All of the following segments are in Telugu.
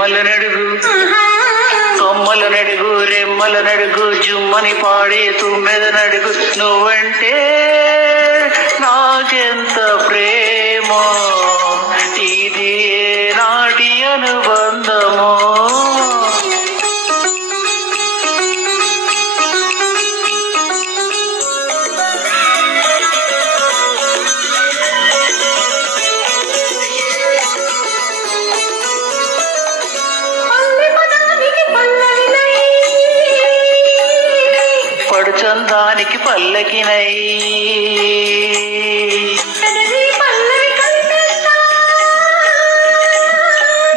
రెమ్మల నడుగు కొమ్మల నడుగు రెమ్మల నడుగు జుమ్మని పాడే తుమ్మెద నడుగు నువ్వంటే నాకెంత ప్రేమో ఇది నాటి అనుబంధమో చందానికి పల్లకినై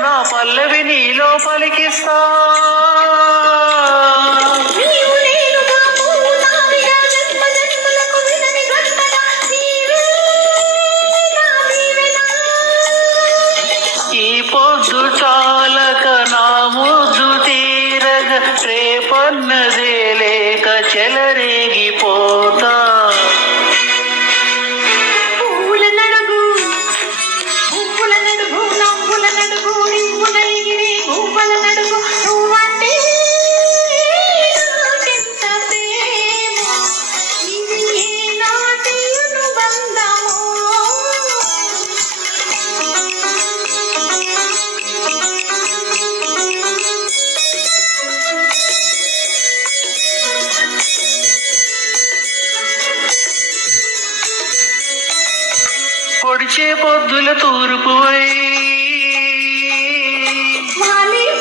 నా పల్లవి నీలో పలికిస్తా ఈ పొద్దు చాలక నా ముద్దు తీరగ రేపన్నదే లేక చెలరేగిపోతా పువ్వుల నడుగు పువ్వుల నడుగు నవ్వుల నడుగు నివ్వుల ఎగిరి పువ్వుల నడుగు నువ్వంటే నాకెంత ప్రేమో ఇది నాటి అనుబంధమో పొడిచే పొద్దుల తూర్పువై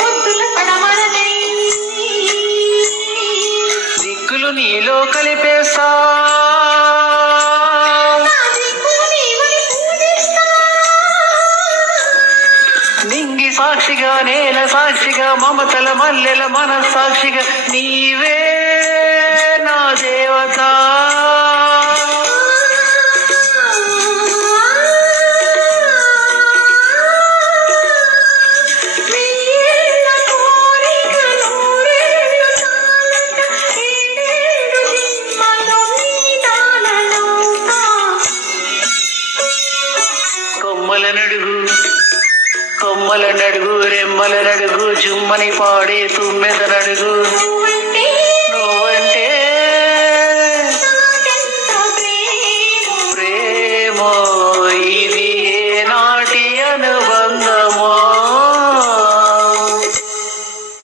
పొద్దుల పడమరనై దిక్కులు నీలో కలిపేస్తా నింగి సాక్షిగా నేల సాక్షిగా మమతల మల్లెల మనస్సాక్షిగా నీవే నా దేవత కొమ్మల నడుగు కొమ్మల నడుగు రెమ్మల నడుగు జుమ్మని పాడే తుమ్మెద నడుగు